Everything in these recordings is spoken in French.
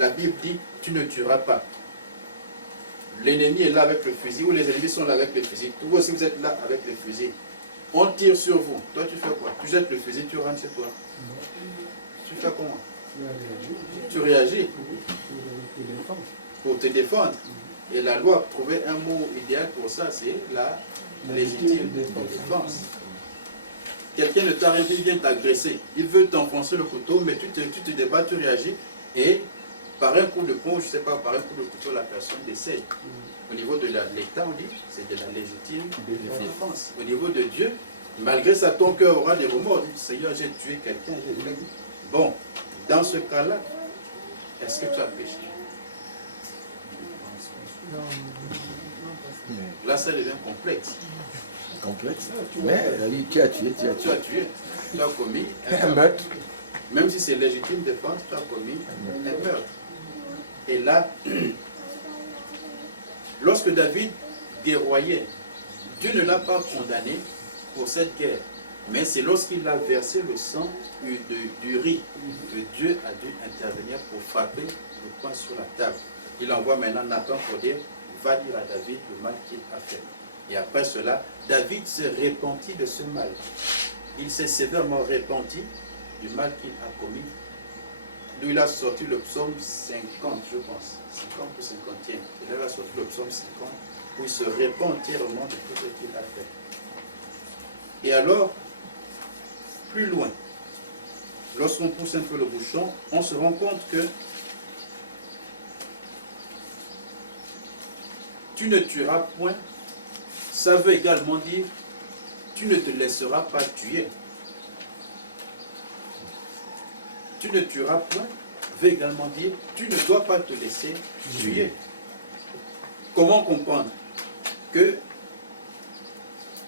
la Bible dit, tu ne tueras pas. L'ennemi est là avec le fusil, ou les ennemis sont là avec le fusil. Vous aussi, vous êtes là avec le fusil. On tire sur vous. Toi, tu fais quoi? Tu jettes le fusil, tu rentres chez toi. Tu fais comment? Tu réagis pour te défendre. Et la loi a trouvé un mot idéal pour ça, c'est la légitime défense. Quelqu'un ne t'a rien dit, il vient t'agresser. Il veut t'enfoncer le couteau, mais tu te débats, tu réagis. Et par un coup de poing, je ne sais pas, par un coup de couteau, la personne décède. Au niveau de l'État, on dit, c'est de la légitime défense. Au niveau de Dieu, malgré ça, ton cœur aura des remords. Il dit, Seigneur, j'ai tué quelqu'un. Bon, dans ce cas-là, est-ce que tu as péché? Là, ça devient complexe. Complexe. Mais tu as tué, tu as tué. Tu as tué. Tu as commis un meurtre. Même si c'est légitime défense, tu as commis un meurtre. Et là, lorsque David guerroyait, Dieu ne l'a pas condamné pour cette guerre. Mais c'est lorsqu'il a versé le sang du riz que Dieu a dû intervenir pour frapper le poing sur la table. Il envoie maintenant Nathan pour dire, va dire à David le mal qu'il a fait. Et après cela, David se repentit de ce mal. Il s'est sévèrement repenti du mal qu'il a commis. D'où il a sorti le psaume 50, je pense. 50 ou 50e. Il a sorti le psaume 50, où il se repent entièrement de tout ce qu'il a fait. Et alors, plus loin, lorsqu'on pousse un peu le bouchon, on se rend compte que tu ne tueras point. Ça veut également dire tu ne te laisseras pas tuer. Tu ne tueras point veut également dire tu ne dois pas te laisser tuer. Comment comprendre que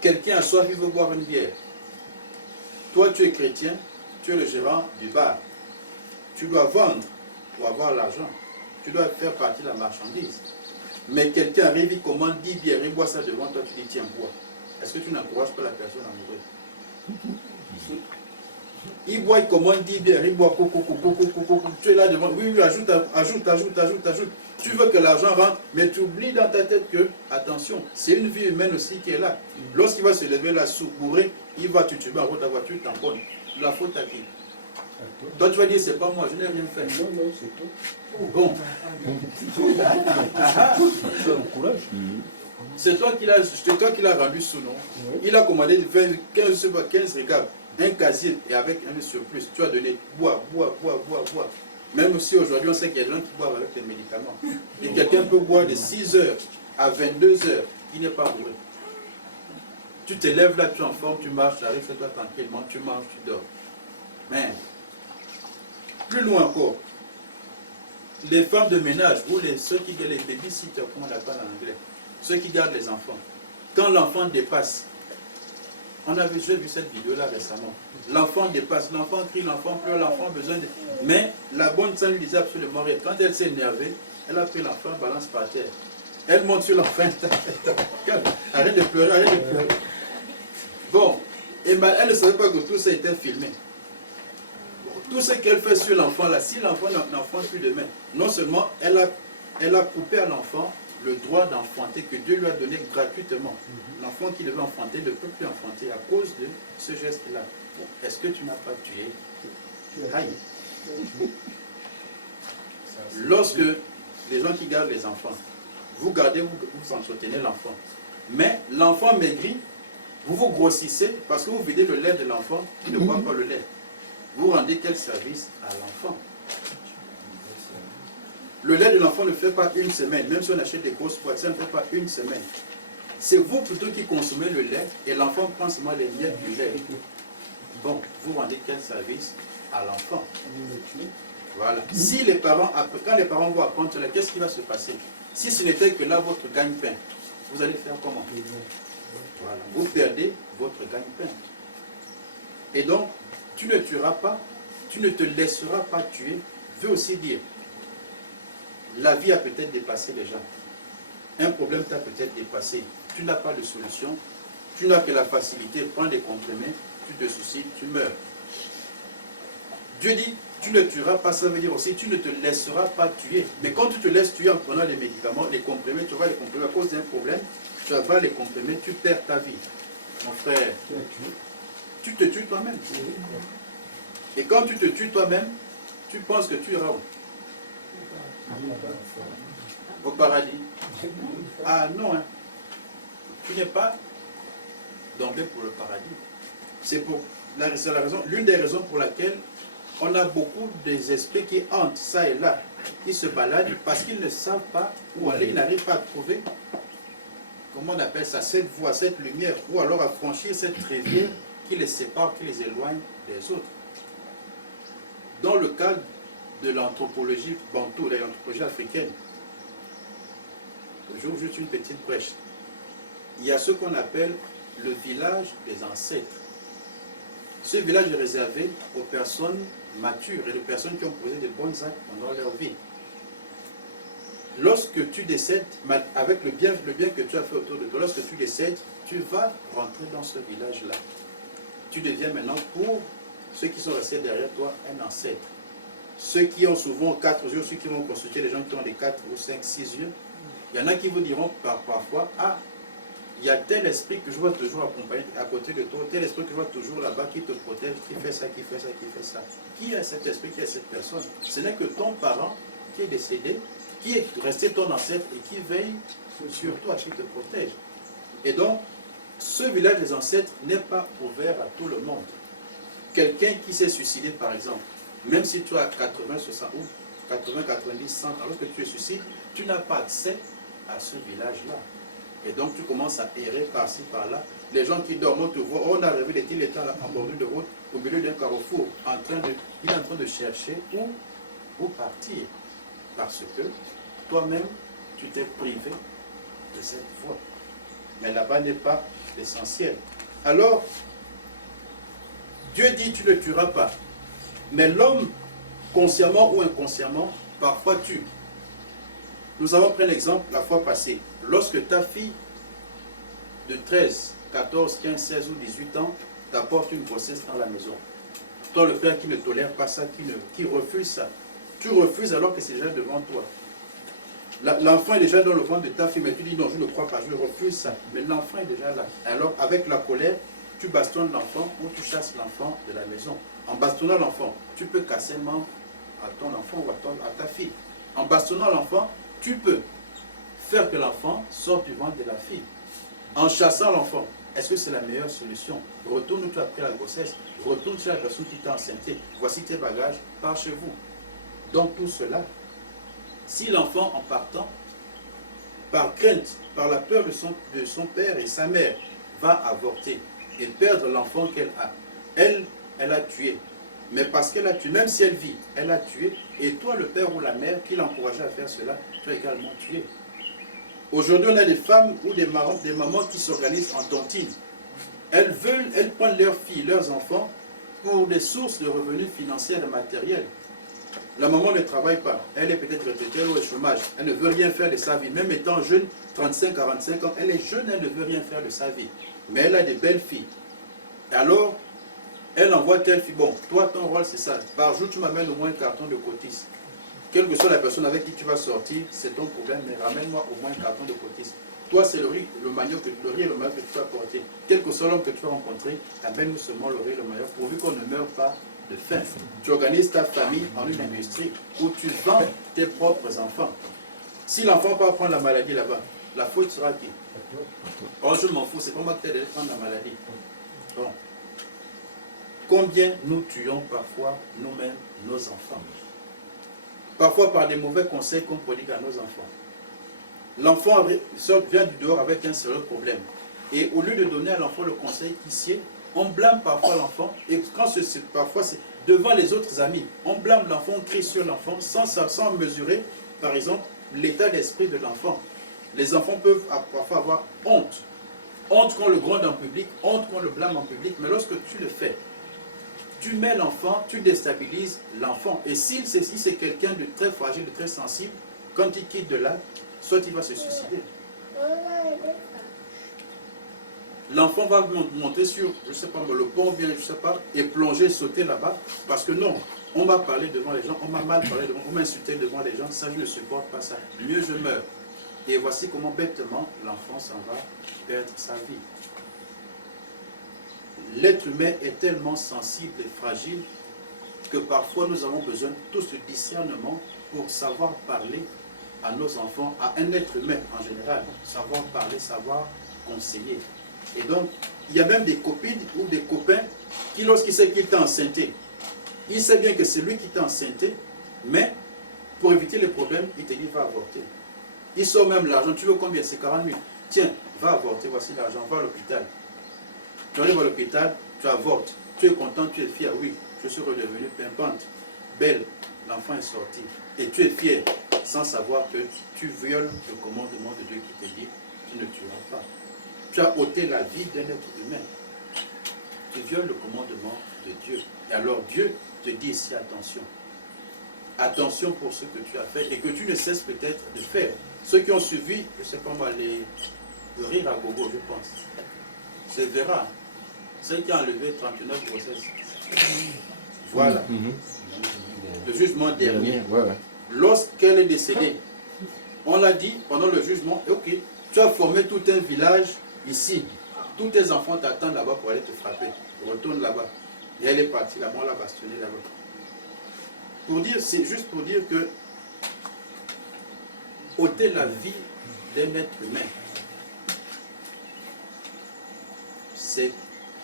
quelqu'un a soif, il veut boire une bière. Toi, tu es chrétien, tu es le gérant du bar. Tu dois vendre pour avoir l'argent. Tu dois faire partie de la marchandise. Mais quelqu'un arrive, il commande 10 bières, il boit ça devant toi, tu dis tiens, bois. Est-ce que tu n'encourages pas la personne à mourir? Il boit, il commande 10 bières, il boit coco. Tu es là devant, oui, ajoute. Tu veux que l'argent rentre, mais tu oublies dans ta tête que, attention, c'est une vie humaine aussi qui est là. Lorsqu'il va se lever là, bourré, il va te tuer en route, ta voiture tamponne. La faute à qui? Toi, tu vas dire, c'est pas moi, je n'ai rien fait. Non, c'est toi. Bon. C'est toi qui l'as rendu sous, non? Oui. Il a commandé 15 regards, un casier et avec un surplus. Tu as donné bois. Même si aujourd'hui on sait qu'il y a des gens qui boivent avec les médicaments. Et quelqu'un peut boire de 6 heures à 22 heures, il n'est pas bourré. Tu te lèves là, tu es en forme, tu marches, tu arrives chez toi tranquillement, tu manges, tu dors. Mais, plus loin encore, les femmes de ménage ou ceux qui gardent les babysitters, comment on l'appelle en anglais, ceux qui gardent les enfants, quand l'enfant dépasse, j'ai vu cette vidéo-là récemment, l'enfant dépasse, l'enfant crie, l'enfant pleure, l'enfant a besoin de... Mais la bonne sainte lui disait absolument rien. Quand elle s'est énervée, elle a pris l'enfant, balance par terre. Elle monte sur l'enfant, arrête de pleurer, Bon, et elle ne savait pas que tout ça était filmé. Tout ce qu'elle fait sur l'enfant là, si l'enfant n'enfante plus demain, non seulement elle a coupé à l'enfant le droit d'enfanter que Dieu lui a donné gratuitement. L'enfant qui devait enfanter ne peut plus enfanter à cause de ce geste-là. Est-ce que tu n'as pas tué? Aïe. Lorsque les gens qui gardent les enfants, vous gardez, vous entretenez l'enfant. Mais l'enfant maigrit, vous grossissez parce que vous videz le lait de l'enfant qui ne boit pas le lait. Vous rendez quel service à l'enfant? Le lait de l'enfant ne fait pas une semaine, même si on achète des grosses boîtes, ça ne fait pas une semaine. C'est vous plutôt qui consommez le lait et l'enfant prend seulement les miettes du lait. Bon, vous rendez quel service à l'enfant? Voilà. Si les parents, quand les parents vont apprendre cela, qu'est-ce qui va se passer? Si ce n'était que là votre gagne-pain, vous allez faire comment? Voilà. Vous perdez votre gagne-pain. Et donc, tu ne tueras pas, tu ne te laisseras pas tuer, veut aussi dire, la vie a peut-être dépassé les gens. Un problème t'a peut-être dépassé. Tu n'as pas de solution. Tu n'as que la facilité. Prends des comprimés, tu te soucies, tu meurs. Dieu dit, Tu ne tueras pas, ça veut dire aussi tu ne te laisseras pas tuer. Mais quand tu te laisses tuer en prenant les médicaments, les comprimés, tu vas les comprimer à cause d'un problème, tu vas les comprimer, tu perds ta vie. Mon frère, tu te tues toi-même. Et quand tu te tues toi-même, tu penses que tu iras où? Au paradis. Ah non, hein. Tu n'es pas d'emblée pour le paradis. C'est la raison, l'une des raisons pour laquelle on a beaucoup des esprits qui hantent ça et là, qui se baladent parce qu'ils ne savent pas où aller, ils n'arrivent pas à trouver, comment on appelle ça, cette voie, cette lumière, ou alors à franchir cette rivière qui les sépare, qui les éloigne des autres. Dans le cadre de l'anthropologie bantou, de l'anthropologie africaine, j'ouvre juste une petite brèche. Il y a ce qu'on appelle le village des ancêtres. Ce village est réservé aux personnes matures et aux personnes qui ont posé de bons actes pendant leur vie. Lorsque tu décèdes, avec le bien que tu as fait autour de toi, lorsque tu décèdes, tu vas rentrer dans ce village-là. Tu deviens maintenant, pour ceux qui sont restés derrière toi, un ancêtre. Ceux qui ont souvent 4 yeux, ceux qui vont consulter les gens qui ont des 4 ou 5, 6 yeux, il y en a qui vous diront parfois, ah, il y a tel esprit que je vois toujours accompagner à côté de toi, tel esprit que je vois toujours là-bas qui te protège, qui fait ça, qui fait ça, qui fait ça. Qui est cet esprit, qui est cette personne? Ce n'est que ton parent qui est décédé, qui est resté ton ancêtre et qui veille sur toi, qui te protège. Et donc, ce village des ancêtres n'est pas ouvert à tout le monde. Quelqu'un qui s'est suicidé, par exemple, même si tu as 80, 60 ou 80, 90, 100 ans, lorsque tu es suicidé, tu n'as pas accès à ce village-là. Et donc tu commences à errer par-ci, par-là. Les gens qui dorment, on te voit, on a rêvé il était en bordure de route, au milieu d'un carrefour, il est en train de chercher où partir. Parce que toi-même, tu t'es privé de cette voie. Mais là-bas n'est pas l'essentiel. Alors, Dieu dit, tu ne tueras pas. Mais l'homme, consciemment ou inconsciemment, parfois tue. Nous avons pris l'exemple la fois passée. Lorsque ta fille de 13, 14, 15, 16 ou 18 ans t'apporte une grossesse dans la maison, toi le père qui ne tolère pas ça, qui refuse ça, tu refuses alors que c'est déjà devant toi. L'enfant est déjà dans le ventre de ta fille, mais tu dis non, je ne crois pas, je refuse ça. Mais l'enfant est déjà là. Alors avec la colère, tu bastonnes l'enfant ou tu chasses l'enfant de la maison. En bastonnant l'enfant, tu peux casser un membre à ton enfant ou à ta fille. En bastonnant l'enfant, tu peux faire que l'enfant sorte du ventre de la fille. En chassant l'enfant, est-ce que c'est la meilleure solution? Retourne où tu as pris la grossesse, retourne chez la personne qui t'a enceinté, voici tes bagages, pars chez vous. Donc tout cela, si l'enfant en partant, par crainte, par la peur de son père et sa mère, va avorter et perdre l'enfant qu'elle a, elle a tué. Mais parce qu'elle a tué, même si elle vit, elle a tué, et toi le père ou la mère qui l'encourageait à faire cela, tu as également tué. Aujourd'hui, on a des femmes ou des mamans qui s'organisent en tontine. Elles prennent leurs filles, leurs enfants, pour des sources de revenus financiers et matériels. La maman ne travaille pas, elle est peut-être retraitée ou au chômage, elle ne veut rien faire de sa vie, même étant jeune, 35, 45 ans, elle est jeune, elle ne veut rien faire de sa vie. Mais elle a des belles filles. Alors, elle envoie telle fille, bon, toi ton rôle c'est ça, par jour tu m'amènes au moins un carton de cotis. Quelle que soit la personne avec qui tu vas sortir, c'est ton problème, mais ramène-moi au moins un carton de cotis. Toi, c'est le riz, le manioc et le maillot que tu vas porter. Quel que soit l'homme que tu vas rencontrer, amène-nous seulement le riz et le maillot, pourvu qu'on ne meure pas de faim. Tu organises ta famille en une industrie où tu vends tes propres enfants. Si l'enfant part prendre la maladie là-bas, la faute sera qui? Oh, je m'en fous, c'est pas moi qui t'ai de prendre la maladie. Bon. Combien nous tuons parfois nous-mêmes nos enfants? Parfois par des mauvais conseils qu'on prodigue à nos enfants. L'enfant vient du dehors avec un sérieux problème. Et au lieu de donner à l'enfant le conseil qui sied, on blâme parfois l'enfant. Et quand parfois c'est devant les autres amis, on blâme l'enfant, on crie sur l'enfant sans mesurer, par exemple, l'état d'esprit de l'enfant. Les enfants peuvent parfois avoir honte. Honte qu'on le gronde en public, honte qu'on le blâme en public. Mais lorsque tu le fais, tu mets l'enfant, tu déstabilises l'enfant. Et si c'est quelqu'un de très fragile, de très sensible, quand il quitte de là, soit il va se suicider. L'enfant va monter sur, je ne sais pas, le pont, bien, je ne sais pas, et plonger, sauter là-bas, parce que non, On m'a parlé devant les gens, on m'a mal parlé devant, on m'a insulté devant les gens, ça je ne supporte pas ça. Mieux je meurs. Et voici comment bêtement l'enfant s'en va perdre sa vie. L'être humain est tellement sensible et fragile que parfois nous avons besoin de tout ce discernement pour savoir parler à nos enfants, à un être humain en général, savoir parler, savoir conseiller. Et donc, il y a même des copines ou des copains qui, lorsqu'il sait qu'il t'a enceinté, il sait bien que c'est lui qui t'a enceinté, mais pour éviter les problèmes, il te dit va avorter. Il sort même l'argent, tu veux combien? C'est 40 000. Tiens, va avorter, voici l'argent, va à l'hôpital. Tu arrives à l'hôpital, tu avortes. Tu es content, tu es fier, oui, je suis redevenue pimpante, belle, l'enfant est sorti. Et tu es fier, sans savoir que tu violes le commandement de Dieu qui te dit, tu ne tueras pas. Tu as ôté la vie d'un être humain. Tu violes le commandement de Dieu. Et alors Dieu te dit ici, attention. Attention pour ce que tu as fait et que tu ne cesses peut-être de faire. Ceux qui ont suivi, je ne sais pas moi, le rire à gogo, je pense. C'est Vera. Celle qui a enlevé 39 grossesses. Voilà. Le jugement dernier. Lorsqu'elle est décédée, on l'a dit pendant le jugement, ok, tu as formé tout un village ici. Tous tes enfants t'attendent là-bas pour aller te frapper. Retourne là-bas. Et elle est partie là-bas, on l'a bastonnée là-bas. Pour dire, c'est juste pour dire que ôter la vie d'un être humain, c'est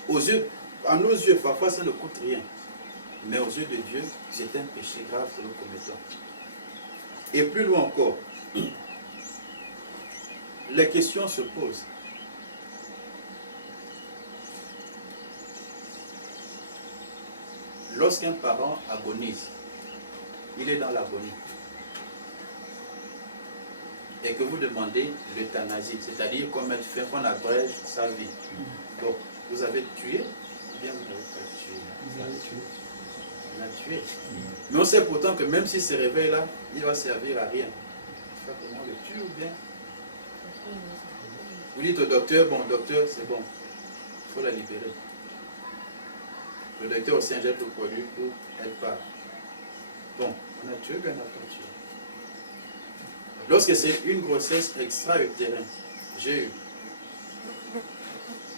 aux yeux, à nos yeux, parfois ça ne coûte rien. Mais aux yeux de Dieu, c'est un péché grave que nous commettons. Et plus loin encore, les questions se posent. Lorsqu'un parent agonise, il est dans l'agonie, et que vous demandez l'euthanasie, c'est-à-dire qu'on mette fin, qu'on abrège sa vie. Donc, vous avez tué, ou bien vous n'avez pas tué? Vous avez tué. On a tué. Mais on sait pourtant que même s'il se réveille là, il va servir à rien. Comment le tue ou bien? Vous dites au docteur, bon docteur, c'est bon, il faut la libérer. Le docteur aussi injecte le produit pour elle part. Bon, on a tué, bien on n'a pas tué. Lorsque c'est une grossesse extra-utérine, j'ai eu,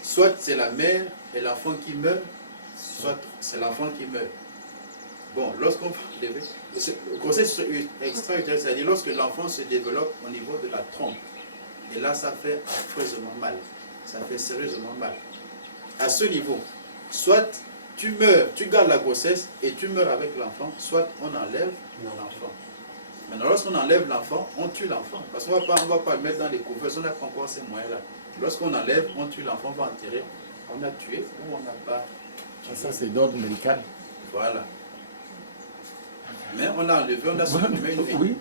soit c'est la mère et l'enfant qui meurt, soit c'est l'enfant qui meurt. Bon, lorsqu'on grossesse extra-utérine, c'est-à-dire lorsque l'enfant se développe au niveau de la trompe. Et là, ça fait affreusement mal. Ça fait sérieusement mal. À ce niveau, soit tu meurs, tu gardes la grossesse et tu meurs avec l'enfant, soit on enlève l'enfant. Maintenant, lorsqu'on enlève l'enfant, on tue l'enfant. Parce qu'on ne va pas le mettre dans les couverts, on n'a pas encore ces moyens-là. Lorsqu'on enlève, on tue l'enfant, on va enterrer. On a tué ou on n'a pas tué. Ça, c'est d'ordre médical. Voilà. Mais on a enlevé, on a supprimé une vie. Oui.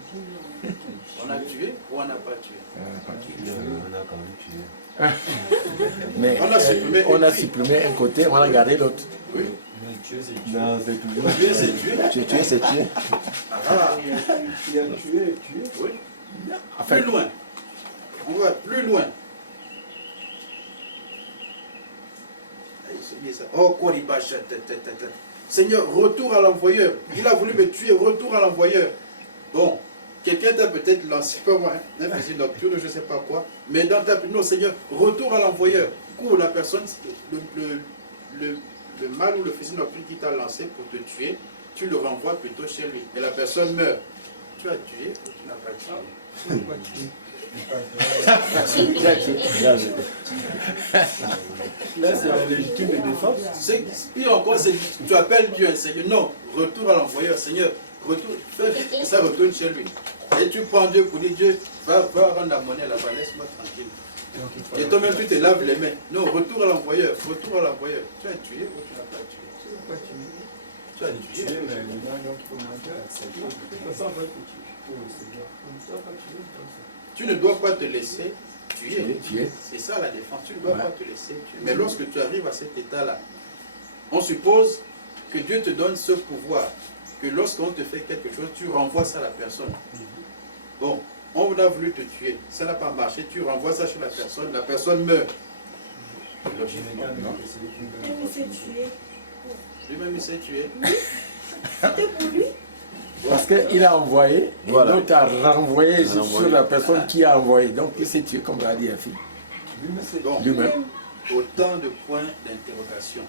On a tué ou on n'a pas tué. On a quand même tué. Mais on a supprimé un côté, on a gardé l'autre. Oui. Non, c'est toujours. Tuer, c'est tuer. Tuer, c'est tuer. Ah. Il a tué. Oui. Enfin, Plus loin. On va plus loin. Oh, quoi, il bâche. Seigneur, retour à l'envoyeur. Il a voulu me tuer, retour à l'envoyeur. Bon, quelqu'un t'a peut-être lancé, pas moi, un fusil nocturne, je ne sais pas quoi, mais dans ta... Non, Seigneur, retour à l'envoyeur. Cours la personne, le mal ou le fusil nocturne qui t'a lancé pour te tuer, tu le renvoies plutôt chez lui. Et la personne meurt. Tu as tué ou tu n'as pas tué? Là, c'est la légitime défense. C'est pire encore, c'est tu appelles Dieu, Seigneur. Non, retour à l'envoyeur, Seigneur. Retour, fais ça retourne chez lui. Et tu prends Dieu pour dire, Dieu, va rendre la monnaie là-bas, laisse-moi tranquille. Et toi-même, tu te laves les mains. Non, retour à l'envoyeur, retour à l'envoyeur. Tu as tué ou tu n'as pas tué? Tu as tué. Tu ne dois pas te laisser tuer. C'est ça la défense. Tu ne dois pas te laisser tuer. Mais lorsque tu arrives à cet état-là, on suppose que Dieu te donne ce pouvoir, que lorsqu'on te fait quelque chose, tu renvoies ça à la personne. Bon, on a voulu te tuer, ça n'a pas marché, tu renvoies ça chez la personne meurt. Logiquement, non. Lui-même il s'est tué. Lui-même il s'est tué. C'était pour lui. Parce qu'il a envoyé, et Voilà. l'autre a renvoyé sur renvoyé. la personne qui a envoyé. Donc il s'est tué, comme l'a dit la fille. Donc, Lui-même. autant de points d'interrogation.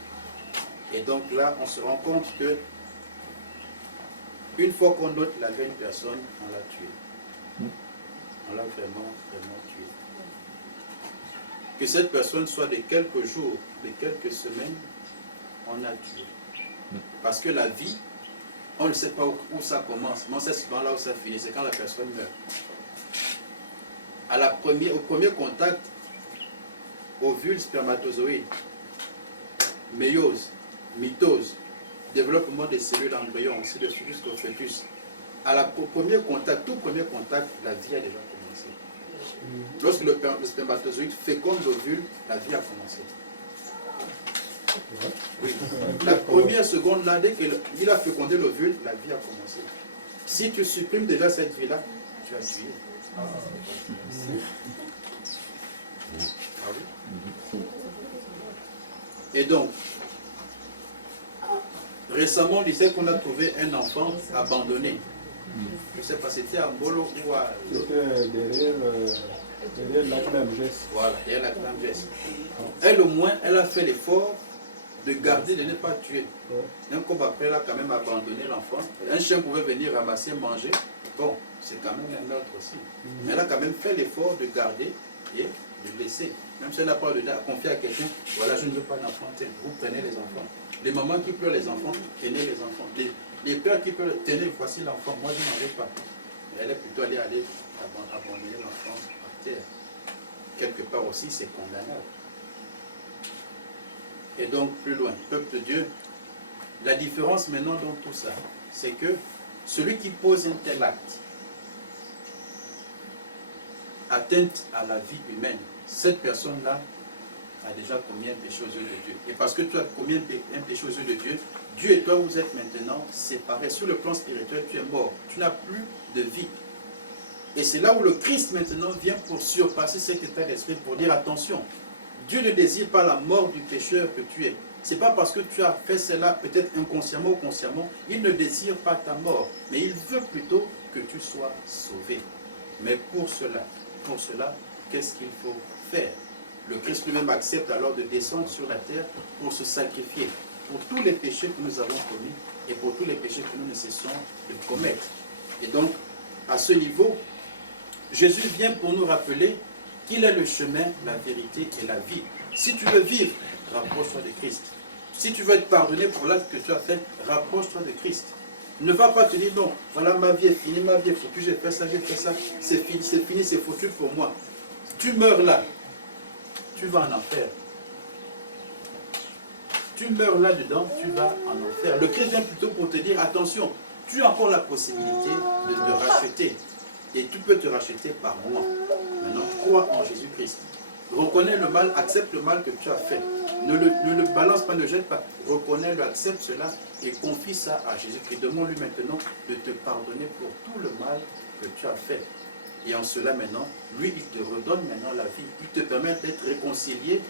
Et donc là, on se rend compte que une fois qu'on note la vraie personne, on l'a tué. On l'a vraiment, vraiment tué. Que cette personne soit de quelques jours, de quelques semaines, on l'a tué. Parce que la vie, on ne sait pas où ça commence, mais on sait souvent là où ça finit, c'est quand la personne meurt. Au premier contact, ovule, spermatozoïde, méiose, mitose, développement des cellules embryons, c'est de suite jusqu'au fœtus. Au premier contact, tout premier contact, la vie a déjà commencé. Lorsque le spermatozoïde féconde l'ovule, la vie a commencé. Oui. La première seconde là, dès qu'il a fécondé l'ovule, la vie a commencé. Si tu supprimes déjà cette vie-là, tu as tué. Ah oui. Et donc, récemment, on disait qu'on a trouvé un enfant abandonné. Je ne sais pas, c'était à Mbolo ou à... C'était derrière la Clamgès. Voilà, derrière la Clamgès. Elle, au moins, elle a fait l'effort de garder, de ne pas tuer. Même comme après, elle a quand même abandonné l'enfant. Un chien pouvait venir ramasser, manger. Bon, c'est quand même un meurtre aussi. Mais elle a quand même fait l'effort de garder et de laisser. Même si elle n'a pas le confier à quelqu'un, voilà, je ne veux pas d'enfant, vous prenez les enfants. Les mamans qui pleurent les enfants, tenez les enfants. Les pères qui pleurent, tenez, voici l'enfant, moi je n'en veux pas. Mais elle est plutôt allée abandonner l'enfant par terre. Quelque part aussi, c'est condamnable. Et donc, plus loin, peuple de Dieu, la différence maintenant dans tout ça, c'est que celui qui pose un tel acte, atteinte à la vie humaine, cette personne-là a déjà commis un péché aux yeux de Dieu. Et parce que tu as commis un péché aux yeux de Dieu, Dieu et toi, vous êtes maintenant séparés. Sur le plan spirituel, tu es mort. Tu n'as plus de vie. Et c'est là où le Christ maintenant vient pour surpasser cet état d'esprit, pour dire attention, Dieu ne désire pas la mort du pécheur que tu es. Ce n'est pas parce que tu as fait cela, peut-être inconsciemment ou consciemment, il ne désire pas ta mort, mais il veut plutôt que tu sois sauvé. Mais pour cela, qu'est-ce qu'il faut faire? Le Christ lui-même accepte alors de descendre sur la terre pour se sacrifier pour tous les péchés que nous avons commis et pour tous les péchés que nous ne cessons de commettre. Et donc, à ce niveau, Jésus vient pour nous rappeler qu'il est le chemin, la vérité et la vie. Si tu veux vivre, rapproche-toi de Christ. Si tu veux être pardonné pour l'acte que tu as fait, rapproche-toi de Christ. Ne va pas te dire non, voilà ma vie est finie, ma vie est foutue, j'ai fait ça, c'est fini, c'est foutu pour moi. Tu meurs là, tu vas en enfer. Tu meurs là-dedans, tu vas en enfer. Le Christ vient plutôt pour te dire, attention, tu as encore la possibilité de te racheter. Et tu peux te racheter par moi. Maintenant, crois en Jésus-Christ. Reconnais le mal, accepte le mal que tu as fait. Ne le balance pas, ne jette pas. Reconnais-le, accepte cela et confie ça à Jésus-Christ. Demande-lui maintenant de te pardonner pour tout le mal que tu as fait. Et en cela maintenant, lui, il te redonne maintenant la vie. Il te permet d'être réconcilié